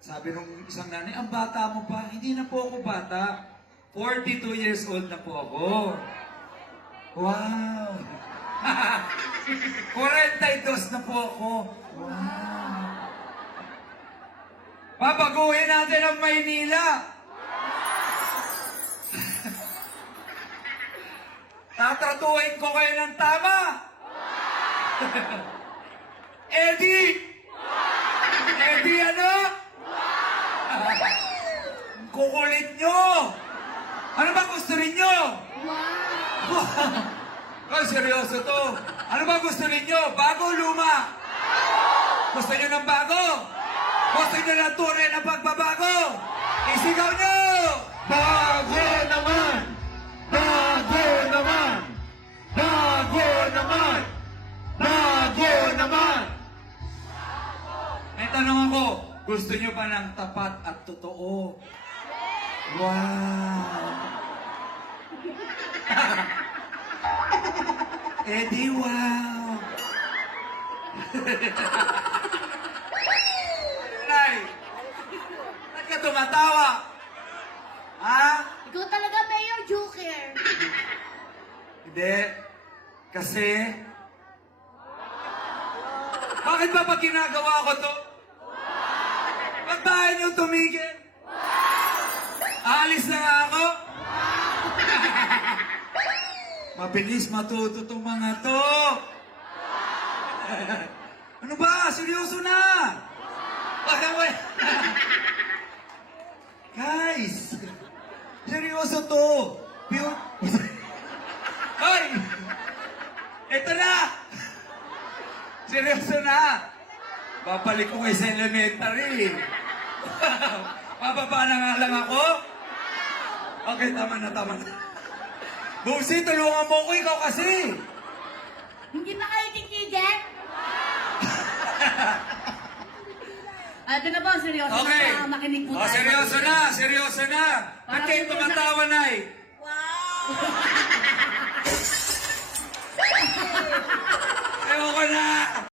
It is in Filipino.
Sabi nung isang nanay, ang bata mo pa. Hindi na po ako bata. 42 years old na po ako. Wow! 42 na po ako. Wow! Babaguhin natin ang Maynila! Tatratuhin ko kayo ng tama! Eddie! Eddie ano? Kukulit nyo! Ano ba gusto ninyo? Wow! Oh, seryoso to. Ano ba gusto ninyo? Bago o luma? Gusto nyo ng bago? Gusto nyo ng tunay na pagbabago? Isigaw nyo! Bago naman! Bago naman! Bago naman! Bago naman! May tanong ako, gusto nyo ba ng tapat at totoo? Wow! Eddie, wow! Nay, ba't ka tumatawa? Ha? Ikaw talaga, Mayor Joker. Hindi. Kasi... Bakit ba pag ginagawa ko to? Ba't ba ayaw niyo tumigil? Alis na nga ako? Mabilis matuto tong mga to. Ano ba? Seryoso na! Guys! Seryoso to! Hoy! Ito na! Seryoso na! Babalik ko kayo sa elementary. Mababa na nga lang ako? Okay, tama na, tama na. Busi, tulungan mo ko, ikaw kasi. Hindi na kayo titigil? Ito na ba, seryoso Okay. na makinig po Oh, seryoso na, seryoso na. Ba't kayo tumatawa, Nay? Wow!